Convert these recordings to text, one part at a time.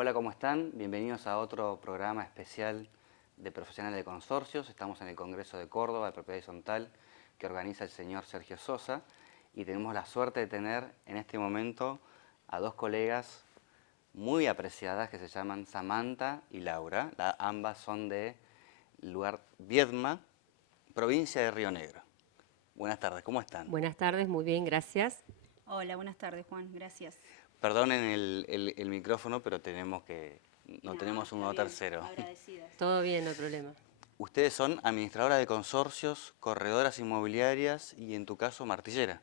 Hola, ¿cómo están? Bienvenidos a otro programa especial de profesionales de consorcios. Estamos en el Congreso de Córdoba de Propiedad Horizontal que organiza el señor Sergio Sosa y tenemos la suerte de tener en este momento a dos colegas muy apreciadas que se llaman Samantha y Laura. Ambas son de lugar Viedma, provincia de Río Negro. Buenas tardes, ¿cómo están? Buenas tardes, muy bien, gracias. Hola, buenas tardes, Juan. Gracias. Perdonen el micrófono, pero no No, tenemos está uno bien. tercero. Agradecidas. Todo bien, no hay problema. Ustedes son administradoras de consorcios, corredoras inmobiliarias y en tu caso martillera.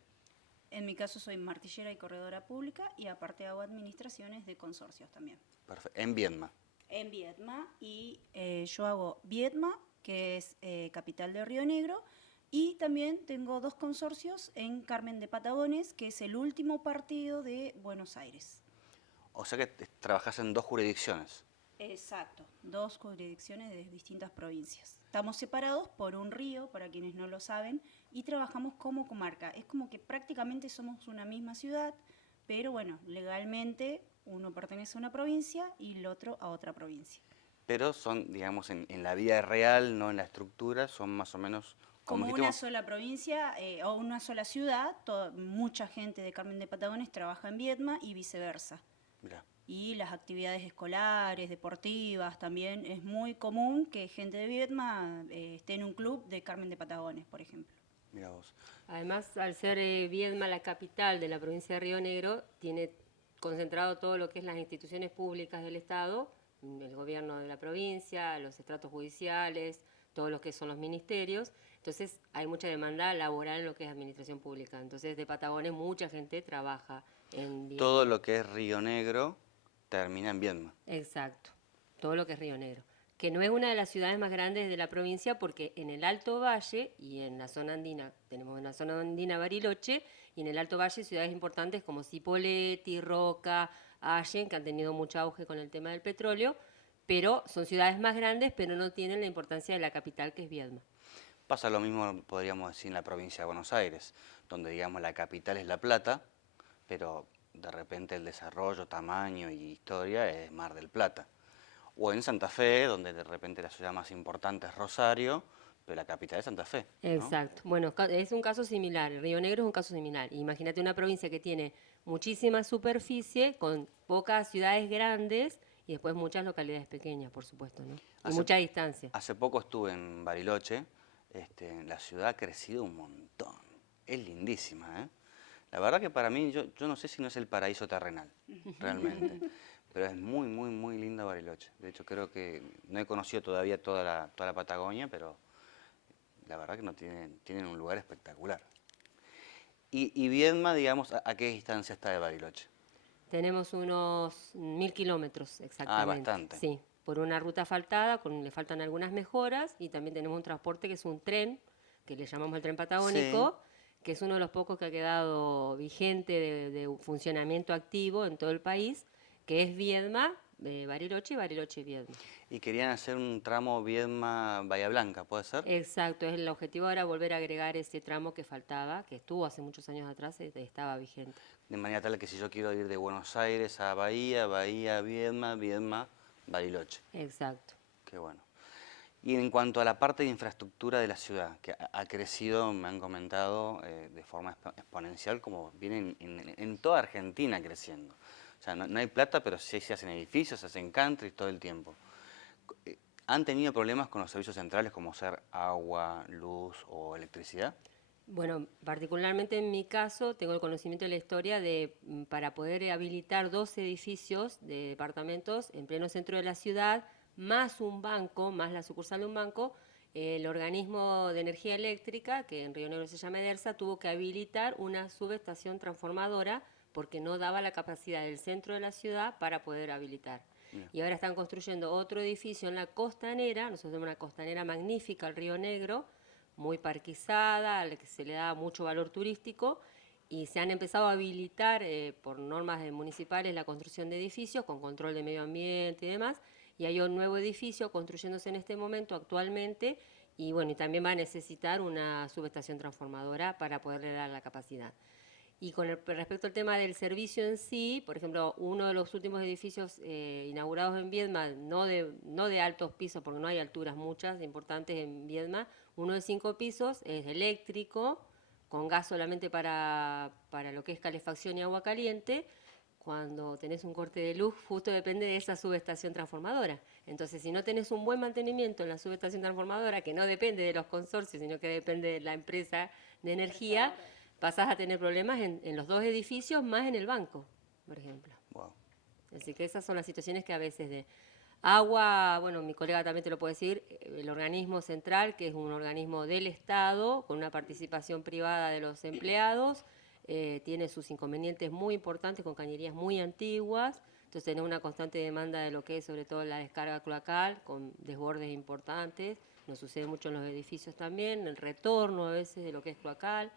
En mi caso soy martillera y corredora pública y aparte hago administraciones de consorcios también. Perfecto. En Viedma. En Viedma y yo hago Viedma, que es capital de Río Negro, y también tengo dos consorcios en Carmen de Patagones, que es el último partido de Buenos Aires. O sea que trabajás en dos jurisdicciones. Exacto, dos jurisdicciones de distintas provincias. Estamos separados por un río, para quienes no lo saben, y trabajamos como comarca. Es como que prácticamente somos una misma ciudad, pero bueno, legalmente uno pertenece a una provincia y el otro a otra provincia. Pero son, digamos, en la vida real, no en la estructura, son más o menos, como Como una dijimos, sola provincia o una sola ciudad, mucha gente de Carmen de Patagones trabaja en Viedma y viceversa. mira, Y las actividades escolares, deportivas, también es muy común que gente de Viedma esté en un club de Carmen de Patagones, por ejemplo. mira vos. Además, al ser Viedma la capital de la provincia de Río Negro, tiene concentrado todo lo que es las instituciones públicas del Estado, el gobierno de la provincia, los estratos judiciales, todo lo que son los ministerios. Entonces, hay mucha demanda laboral en lo que es administración pública. Entonces, de Patagones mucha gente trabaja en Todo Viedma. lo que es Río Negro termina en Viedma. Exacto, todo lo que es Río Negro, que no es una de las ciudades más grandes de la provincia porque en el Alto Valle y en la zona andina, tenemos en la zona andina Bariloche y en el Alto Valle ciudades importantes como Cipolletti, Roca, Allen, que han tenido mucho auge con el tema del petróleo, pero son ciudades más grandes pero no tienen la importancia de la capital que es Viedma. Pasa lo mismo, podríamos decir, en la provincia de Buenos Aires, donde, digamos, la capital es La Plata, pero de repente el desarrollo, tamaño y historia es Mar del Plata. O en Santa Fe, donde de repente la ciudad más importante es Rosario, pero la capital es Santa Fe, ¿no? Exacto. Bueno, es un caso similar. El Río Negro es un caso similar. Imagínate una provincia que tiene muchísima superficie, con pocas ciudades grandes y después muchas localidades pequeñas, por supuesto, ¿no? Y Hace, mucha distancia. hace poco estuve en Bariloche, la ciudad ha crecido un montón, es lindísima, ¿eh? La verdad que para mí, yo no sé si no es el paraíso terrenal, realmente, pero es muy, muy, muy linda Bariloche. De hecho, creo que no he conocido todavía toda la Patagonia, pero la verdad que no tienen un lugar espectacular. Y Viedma, digamos, ¿a qué distancia está de Bariloche? Tenemos unos 1000 kilómetros Ah, exactamente, bastante. sí, por una ruta asfaltada, le faltan algunas mejoras y también tenemos un transporte que es un tren, que le llamamos el tren Sí. patagónico, que es uno de los pocos que ha quedado vigente de funcionamiento activo en todo el país, que es Viedma, Bariloche y Bariloche-Viedma. Y querían hacer un tramo Viedma-Bahía Blanca, ¿puede ser? Exacto, es el objetivo ahora volver a agregar ese tramo que faltaba, que estuvo hace muchos años atrás y estaba vigente. De manera tal que si yo quiero ir de Buenos Aires a Bahía, Bahía, Viedma, Viedma, Bariloche. Exacto. Qué bueno. Y en cuanto a la parte de infraestructura de la ciudad, que ha crecido, me han comentado, de forma exponencial, como viene en toda Argentina creciendo. O sea, no hay plata, pero sí se hacen edificios, se hacen country todo el tiempo. ¿Han tenido problemas con los servicios centrales como ser agua, luz o electricidad? Bueno, particularmente en mi caso, tengo el conocimiento de la historia de, para poder habilitar dos edificios de departamentos en pleno centro de la ciudad, más un banco, más la sucursal de un banco, el organismo de energía eléctrica, que en Río Negro se llama EDERSA, tuvo que habilitar una subestación transformadora porque no daba la capacidad del centro de la ciudad para poder habilitar. Mira. Y ahora están construyendo otro edificio en la costanera, nosotros tenemos una costanera magnífica, el Río Negro, muy parquizada, a la que se le da mucho valor turístico, y se han empezado a habilitar por normas municipales la construcción de edificios con control de medio ambiente y demás, y hay un nuevo edificio construyéndose en este momento actualmente, y bueno, y también va a necesitar una subestación transformadora para poderle dar la capacidad. Y con respecto al tema del servicio en sí, por ejemplo, uno de los últimos edificios inaugurados en Viedma, no de altos pisos, porque no hay alturas muchas importantes en Viedma, uno de 5 pisos es eléctrico, con gas solamente para lo que es calefacción y agua caliente. Cuando tenés un corte de luz, justo depende de esa subestación transformadora. Entonces, si no tenés un buen mantenimiento en la subestación transformadora, que no depende de los consorcios, sino que depende de la empresa de energía, pasás a tener problemas en los 2 edificios más en el banco, por ejemplo. Wow. Así que esas son las situaciones que a veces de agua, bueno, mi colega también te lo puede decir, el organismo central, que es un organismo del Estado, con una participación privada de los empleados, tiene sus inconvenientes muy importantes con cañerías muy antiguas, entonces tenemos una constante demanda de lo que es sobre todo la descarga cloacal, con desbordes importantes, nos sucede mucho en los edificios también, el retorno a veces de lo que es cloacal.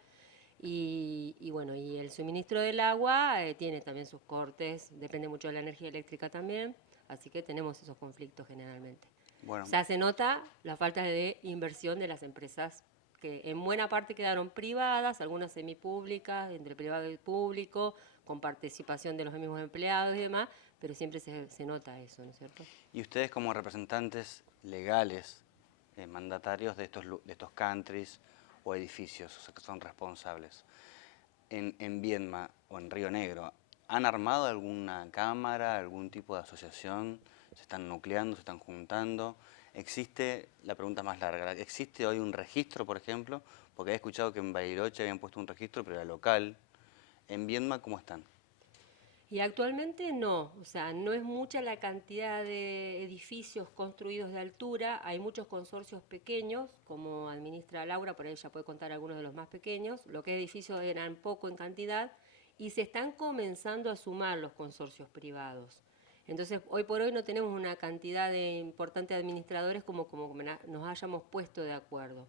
Y bueno, y el suministro del agua tiene también sus cortes, depende mucho de la energía eléctrica también, así que tenemos esos conflictos generalmente. Bueno, O sea, se nota la falta de inversión de las empresas que en buena parte quedaron privadas, algunas semipúblicas, entre privado y público, con participación de los mismos empleados y demás, pero siempre se nota eso, ¿no es cierto? y ustedes como representantes legales, mandatarios de estos countries o edificios, o sea, que son responsables, en Viedma o en Río Negro, ¿han armado alguna cámara, algún tipo de asociación? ¿Se están nucleando, se están juntando? ¿Existe, la pregunta más larga, ¿existe hoy un registro, por ejemplo? Porque he escuchado que en Bariloche habían puesto un registro, pero era local. ¿En Viedma cómo están? Y actualmente no, o sea, no es mucha la cantidad de edificios construidos de altura, hay muchos consorcios pequeños, como administra Laura, por ahí ella puede contar algunos de los más pequeños, lo que edificios eran poco en cantidad, y se están comenzando a sumar los consorcios privados. Entonces, hoy por hoy no tenemos una cantidad de importantes administradores como nos hayamos puesto de acuerdo.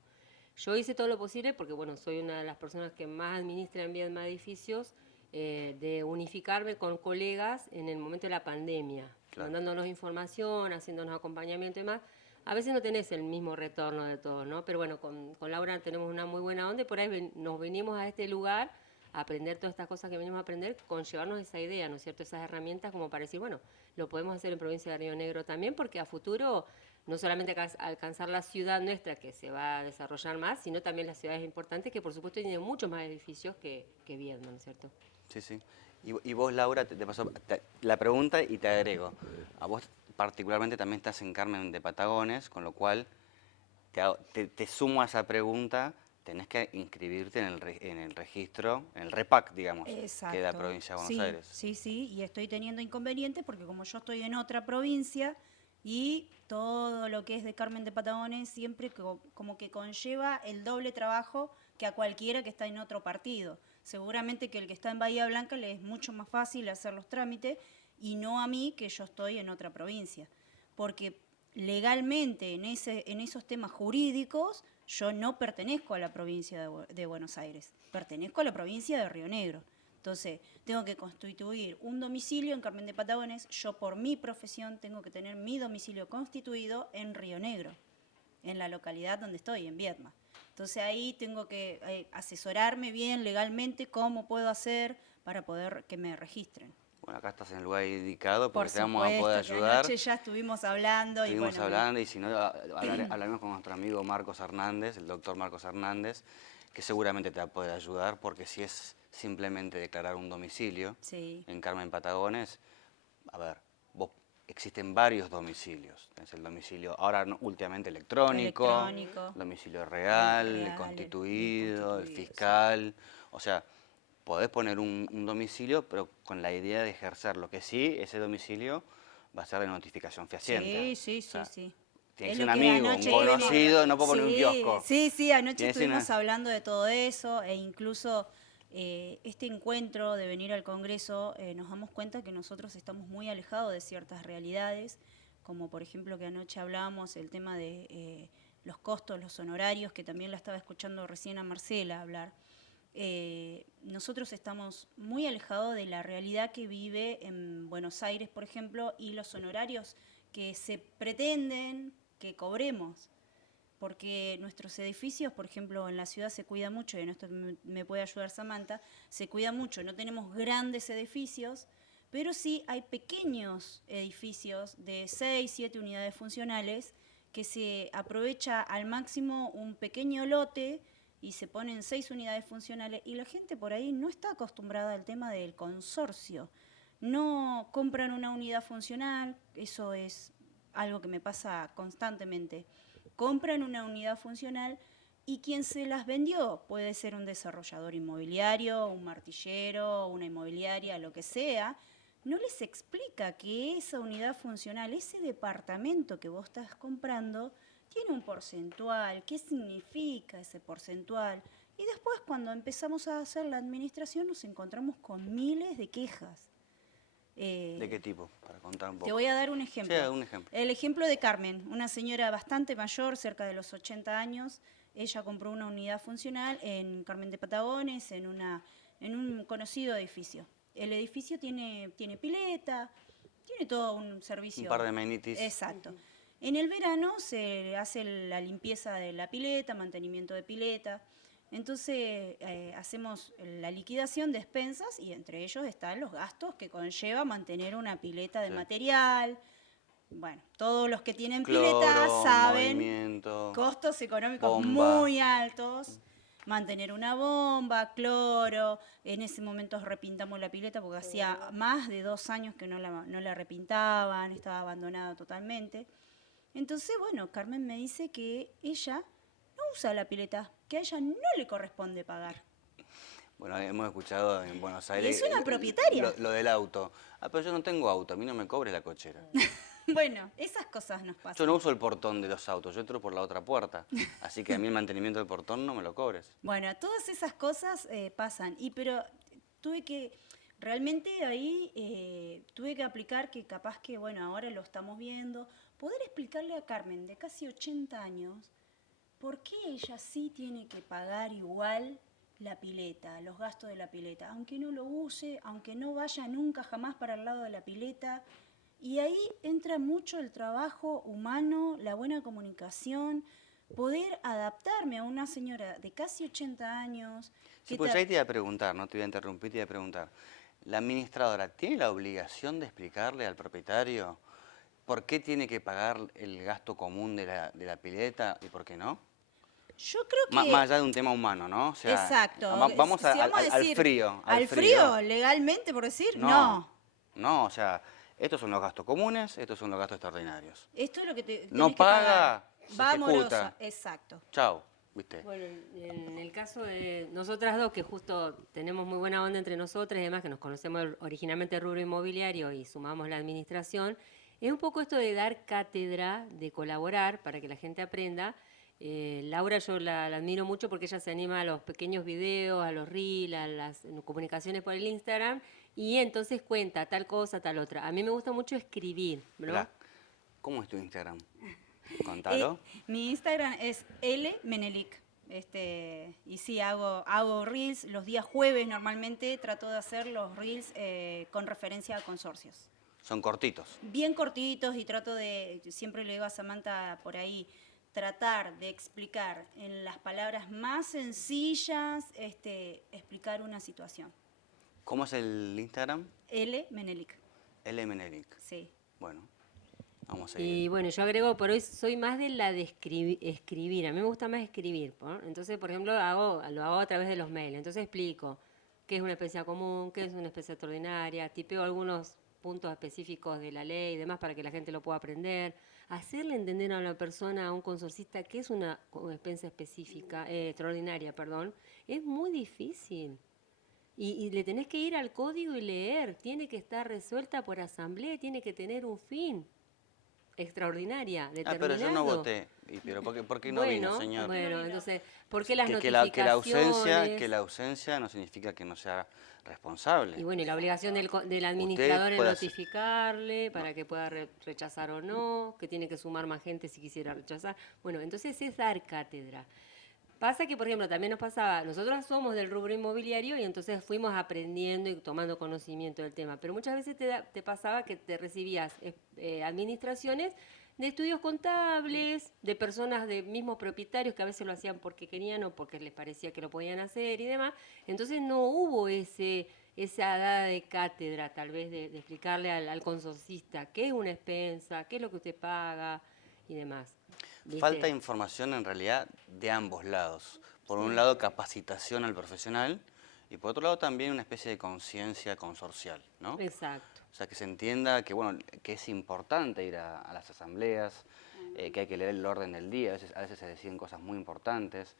Yo hice todo lo posible porque, bueno, soy una de las personas que más administra en Viedma edificios, de unificarme con colegas en el momento de la pandemia, Claro. mandándonos información, haciéndonos acompañamiento y demás. A veces no tenés el mismo retorno de todos, ¿no? Pero bueno, con Laura tenemos una muy buena onda y por ahí nos venimos a este lugar a aprender todas estas cosas que venimos a aprender, con llevarnos esa idea, ¿no es cierto? Esas herramientas como para decir, bueno, lo podemos hacer en provincia de Río Negro también, porque a futuro no solamente alcanzar la ciudad nuestra, que se va a desarrollar más, sino también las ciudades importantes, que por supuesto tienen muchos más edificios que Viedma, ¿no es cierto? Sí, sí. Y vos, Laura, te paso la pregunta y te agrego. A vos particularmente también estás en Carmen de Patagones, con lo cual te sumo a esa pregunta, tenés que inscribirte en el registro, en el REPAC, digamos, que es la Exacto. provincia de Buenos Sí, Aires. sí, sí, y estoy teniendo inconvenientes porque como yo estoy en otra provincia y todo lo que es de Carmen de Patagones siempre como que conlleva el doble trabajo que a cualquiera que está en otro partido. Seguramente que el que está en Bahía Blanca le es mucho más fácil hacer los trámites y no a mí que yo estoy en otra provincia. Porque legalmente en esos temas jurídicos yo no pertenezco a la provincia de Buenos Aires, pertenezco a la provincia de Río Negro. Entonces, tengo que constituir un domicilio en Carmen de Patagones. Yo, por mi profesión, tengo que tener mi domicilio constituido en Río Negro, en la localidad donde estoy, en Viedma. Entonces, ahí tengo que asesorarme bien legalmente cómo puedo hacer para poder que me registren. Bueno, acá estás en el lugar indicado Por porque te vamos a poder supuesto, que ayudar. anoche ya estuvimos hablando. Estuvimos Y bueno, hablando y si no, hablaremos con nuestro amigo Marcos Hernández, el doctor Marcos Hernández, que seguramente te va a poder ayudar porque si es simplemente declarar un domicilio sí. en Carmen Patagones, a ver, existen varios domicilios. Tenés el domicilio, ahora últimamente electrónico, domicilio real, el constituido, el fiscal, sí. O sea, podés poner un domicilio, pero con la idea de ejercer. Lo que sí, ese domicilio va a ser de notificación fehaciente. Sí, O sea, sí. Tiene que Es ser un lo que amigo, un anoche conocido, no puedo poner un kiosco. Sí, anoche estuvimos hablando de todo eso e incluso este encuentro de venir al Congreso nos damos cuenta que nosotros estamos muy alejados de ciertas realidades, como por ejemplo que anoche hablábamos el tema de los costos, los honorarios, que también la estaba escuchando recién a Marcela hablar. Nosotros estamos muy alejados de la realidad que vive en Buenos Aires, por ejemplo, y los honorarios que se pretenden que cobremos. porque nuestros edificios, por ejemplo, en la ciudad se cuida mucho, y en esto me puede ayudar Samantha, se cuida mucho, no tenemos grandes edificios, pero sí hay pequeños edificios de 6, 7 unidades funcionales que se aprovecha al máximo un pequeño lote y se ponen 6 unidades funcionales y la gente por ahí no está acostumbrada al tema del consorcio. No compran una unidad funcional, eso es algo que me pasa constantemente. Compran una unidad funcional y quien se las vendió puede ser un desarrollador inmobiliario, un martillero, una inmobiliaria, lo que sea. No les explica que esa unidad funcional, ese departamento que vos estás comprando, tiene un porcentual, qué significa ese porcentual. Y después cuando empezamos a hacer la administración nos encontramos con miles de quejas. ¿De qué tipo? Para contar un poco. Te voy a dar un ejemplo. Sí, un ejemplo. El ejemplo de Carmen, una señora bastante mayor, cerca de los 80 años. Ella compró una unidad funcional en Carmen de Patagones, en un conocido edificio. El edificio tiene pileta, tiene todo un servicio. Un par de amenities. Exacto. En el verano se hace la limpieza de la pileta, mantenimiento de pileta. Entonces hacemos la liquidación de expensas y entre ellos están los gastos que conlleva mantener una pileta de material. Bueno, todos los que tienen pileta saben, movimiento, costos económicos bomba. muy altos. Mantener una bomba, cloro. En ese momento repintamos la pileta porque hacía más de 2 años que no la repintaban, estaba abandonada totalmente. Entonces, bueno, Carmen me dice que ella no usa la pileta, que a ella no le corresponde pagar. Bueno, hemos escuchado en Buenos Aires... Es una propietaria. Lo del auto. Ah, pero yo no tengo auto, a mí no me cobres la cochera. Bueno, esas cosas nos pasan. Yo no uso el portón de los autos, yo entro por la otra puerta. Así que a mí el mantenimiento del portón no me lo cobres. Bueno, todas esas cosas pasan. Pero realmente ahí tuve que aplicar que capaz que, bueno, ahora lo estamos viendo, poder explicarle a Carmen, de casi 80 años, por qué ella sí tiene que pagar igual la pileta, los gastos de la pileta, aunque no lo use, aunque no vaya nunca jamás para el lado de la pileta. Y ahí entra mucho el trabajo humano, la buena comunicación, poder adaptarme a una señora de casi 80 años. Sí, pues ahí te iba a preguntar, no te voy a interrumpir, te iba a preguntar. ¿La administradora tiene la obligación de explicarle al propietario por qué tiene que pagar el gasto común de la pileta y por qué no? Yo creo que... Más allá de un tema humano, ¿no? O sea, exacto. Vamos, Si vamos a al decir, frío. ¿Al frío, legalmente, por decir? No. No, o sea, estos son los gastos comunes, estos son los gastos extraordinarios. Esto es lo que te no tenés que paga, pagar. se Va ejecuta. morosa, exacto. Chao, ¿viste? Bueno, en el caso de nosotras dos, que justo tenemos muy buena onda entre nosotras y demás, que nos conocemos originalmente el rubro inmobiliario y sumamos la administración, es un poco esto de dar cátedra, de colaborar para que la gente aprenda. Laura yo la admiro mucho porque ella se anima a los pequeños videos, a los reels, a las comunicaciones por el Instagram y entonces cuenta tal cosa, tal otra. A mí me gusta mucho escribir, ¿no? Mirá, ¿cómo es tu Instagram? Contalo. Mi Instagram es lmenelik. Y sí, hago reels. Los días jueves normalmente trato de hacer los reels con referencia a consorcios. Son cortitos. Bien cortitos y trato de, siempre le digo a Samantha por ahí, tratar de explicar en las palabras más sencillas, explicar una situación. ¿Cómo es el Instagram? lmenelik. lmenelik. Sí. Bueno, vamos a seguir. Y bueno, yo agrego, por hoy soy más de la de escribir. A mí me gusta más escribir, ¿no? Entonces, por ejemplo, lo hago a través de los mails. Entonces explico qué es una especie común, qué es una especie extraordinaria, tipeo algunos puntos específicos de la ley y demás para que la gente lo pueda aprender. Hacerle entender a una persona, a un consorcista, qué es una expensa específica, extraordinaria, perdón, es muy difícil. Y le tenés que ir al código y leer. Tiene que estar resuelta por asamblea, tiene que tener un fin. Extraordinaria, determinado. Pero yo no voté. ¿Pero por qué no vino, señor? Bueno, entonces, ¿por qué las que notificaciones? la ausencia no significa que no sea responsable. Y bueno, y la obligación del administrador es notificarle para que pueda rechazar o no, que tiene que sumar más gente si quisiera rechazar. Bueno, entonces es dar cátedra. Pasa que, por ejemplo, también nos pasaba, nosotros somos del rubro inmobiliario y entonces fuimos aprendiendo y tomando conocimiento del tema, pero muchas veces te pasaba que te recibías administraciones de estudios contables, de personas de mismos propietarios que a veces lo hacían porque querían o porque les parecía que lo podían hacer y demás, entonces no hubo esa dada de cátedra tal vez de explicarle al consorcista qué es una expensa, qué es lo que usted paga y demás. Falta ¿Viste? información en realidad de ambos lados. Por un Sí. lado, capacitación al profesional y por otro lado también una especie de conciencia consorcial, ¿no? Exacto. O sea, que se entienda que, bueno, que es importante ir a las asambleas, que hay que leer el orden del día, a veces se deciden cosas muy importantes,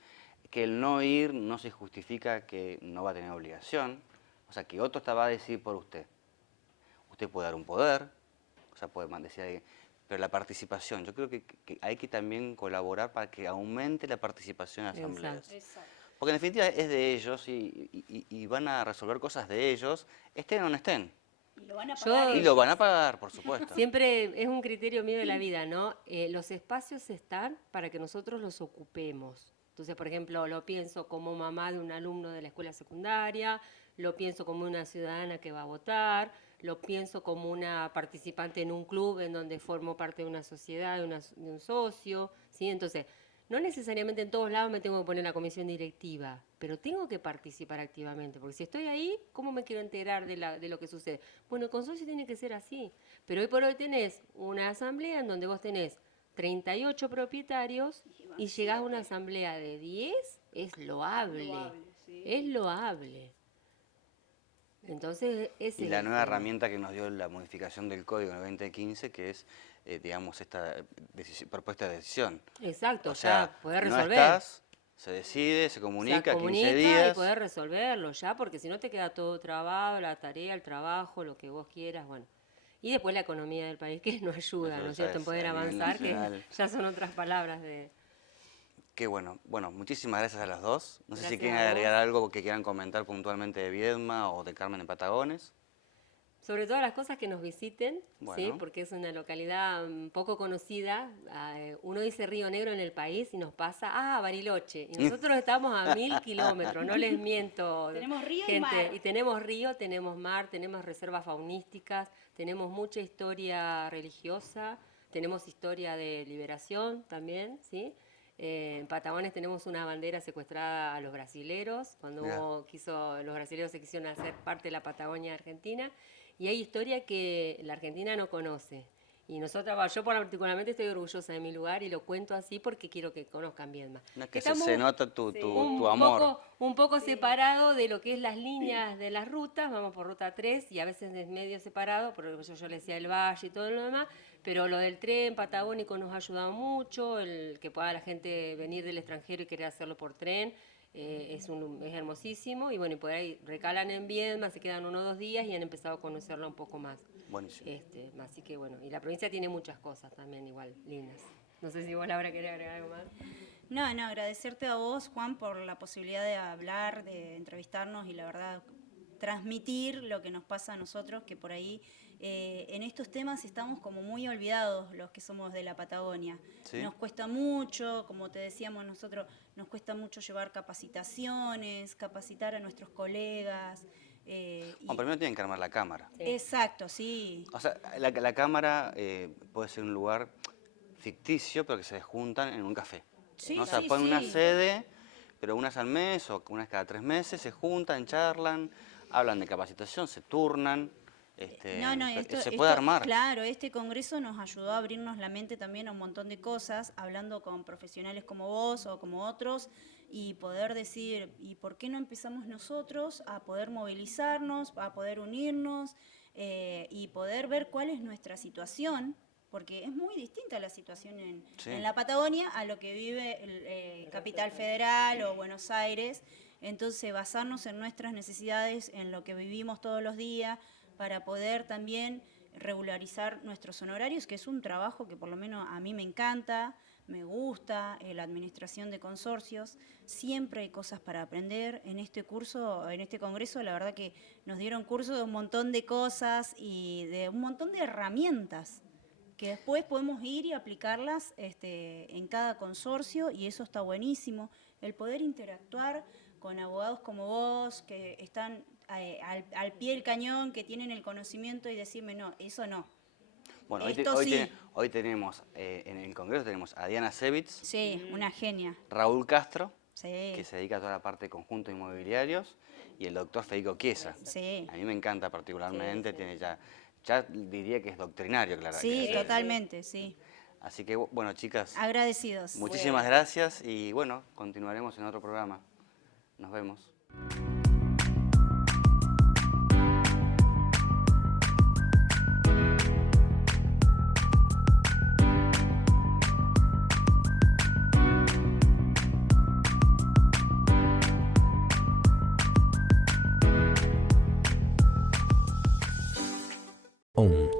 que el no ir no se justifica que no va a tener obligación, o sea, que otro va a decidir por usted. Usted puede dar un poder, o sea, puede decir a alguien, pero la participación, yo creo que hay que también colaborar para que aumente la participación en las asambleas. Exacto. Porque en definitiva es de ellos y van a resolver cosas de ellos, estén o no estén. Y lo van a Yo pagar Y ellos. lo van a pagar, por supuesto. siempre es un criterio mío de la vida, ¿no? Los espacios están para que nosotros los ocupemos. Entonces, por ejemplo, lo pienso como mamá de un alumno de la escuela secundaria, lo pienso como una ciudadana que va a votar, lo pienso como una participante en un club en donde formo parte de una sociedad, de un socio, ¿sí? Entonces, no necesariamente en todos lados me tengo que poner en la comisión directiva, pero tengo que participar activamente, porque si estoy ahí, ¿cómo me quiero enterar de lo que sucede? Bueno, el consorcio tiene que ser así, pero hoy por hoy tenés una asamblea en donde vos tenés 38 propietarios y llegás a una asamblea de 10, es loable, Sí. es loable. Entonces, ese Y es la el nueva tema. herramienta que nos dio la modificación del código en el 2015, que es, digamos, esta propuesta de decisión. Exacto, O sea, ya poder no resolver. estás, se decide, se Se comunica, 15 comunica y días. poder resolverlo ya, porque si no te queda todo trabado, la tarea, el trabajo, lo que vos quieras, bueno. Y después la economía del país que no ayuda, Eso ¿no es ya cierto?, en es poder a nivel avanzar, que nacional. ya son otras palabras de... Qué bueno. Bueno, muchísimas gracias a las dos. No sé si Gracias quieren a vos. agregar algo que quieran comentar puntualmente de Viedma o de Carmen de Patagones. Sobre todas las cosas que nos visiten, ¿sí? Bueno. Porque es una localidad poco conocida. Uno dice Río Negro en el país y nos pasa, Bariloche. Y nosotros estamos a 1000 kilómetros, no les miento, Tenemos río y gente. mar. Y tenemos río, tenemos mar, tenemos reservas faunísticas, tenemos mucha historia religiosa, tenemos historia de liberación también, ¿sí? En Patagones tenemos una bandera secuestrada a los brasileros, cuando Mirá. los brasileros se quisieron hacer parte de la Patagonia Argentina. Y hay historia que la Argentina no conoce. Y nosotros, yo particularmente estoy orgullosa de mi lugar y lo cuento así porque quiero que conozcan bien más. No, que Estamos se nota tu un amor. poco separado de lo que es las líneas de las rutas, vamos por ruta 3 y a veces es medio separado, por eso yo le decía el valle y todo lo demás, pero lo del tren patagónico nos ha ayudado mucho, el que pueda la gente venir del extranjero y querer hacerlo por tren. Es hermosísimo y bueno, y por ahí recalan en Viedma, se quedan 1 o 2 días y han empezado a conocerla un poco más. Buenísimo. Así que bueno, y la provincia tiene muchas cosas también igual, lindas. No sé si vos, Laura, querés agregar algo más. No, agradecerte a vos, Juan, por la posibilidad de hablar, de entrevistarnos y la verdad transmitir lo que nos pasa a nosotros, que por ahí en estos temas estamos como muy olvidados los que somos de la Patagonia. ¿Sí? Nos cuesta mucho, como te decíamos nosotros, nos cuesta mucho llevar capacitaciones, capacitar a nuestros colegas. Bueno, primero tienen que armar la cámara. Sí. Exacto, sí. O sea, la cámara puede ser un lugar ficticio, pero que se juntan en un café. Sí, ¿no? O sea, sí, ponen una sí. sede, pero unas al mes o unas cada 3 meses, se juntan, charlan, hablan de capacitación, se turnan. Se puede armar. Claro, este congreso nos ayudó a abrirnos la mente también a un montón de cosas, hablando con profesionales como vos o como otros, y poder decir, ¿y por qué no empezamos nosotros a poder movilizarnos, a poder unirnos y poder ver cuál es nuestra situación? Porque es muy distinta la situación Sí. en la Patagonia a lo que vive Capital Federal o Buenos Aires. Entonces, basarnos en nuestras necesidades, en lo que vivimos todos los días, para poder también regularizar nuestros honorarios, que es un trabajo que por lo menos a mí me encanta, me gusta, la administración de consorcios. Siempre hay cosas para aprender. En este congreso, la verdad que nos dieron curso de un montón de cosas y de un montón de herramientas que después podemos ir y aplicarlas en cada consorcio, y eso está buenísimo. el poder interactuar con abogados como vos, que están al pie del cañón, que tienen el conocimiento y decirme, no, eso no. Bueno, Sí. hoy tenemos, en el Congreso tenemos a Diana Sevitz, Sí, una genia. Raúl Castro, Sí. que se dedica a toda la parte de conjuntos inmobiliarios, y el doctor Federico Chiesa. Sí. A mí me encanta particularmente, Sí. tiene ya diría que es doctrinario, claro. Sí, totalmente, sí. Así que, bueno, chicas, Agradecidos. muchísimas gracias y, bueno, continuaremos en otro programa. Nos vemos.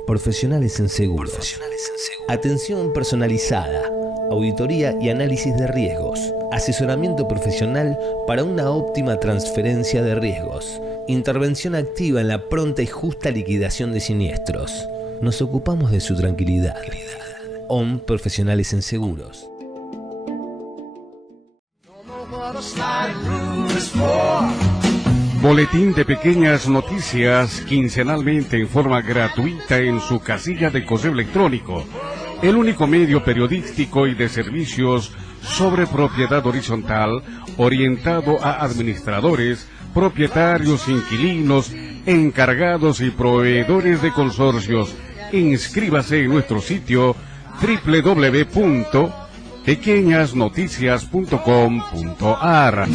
Profesionales en Seguros. Atención personalizada, auditoría y análisis de riesgos, asesoramiento profesional para una óptima transferencia de riesgos, intervención activa en la pronta y justa liquidación de siniestros. Nos ocupamos de su tranquilidad. OM Profesionales en Seguros. Boletín de Pequeñas Noticias, quincenalmente en forma gratuita en su casilla de correo electrónico. El único medio periodístico y de servicios sobre propiedad horizontal orientado a administradores, propietarios, inquilinos, encargados y proveedores de consorcios. Inscríbase en nuestro sitio www.pequeñasnoticias.com.ar.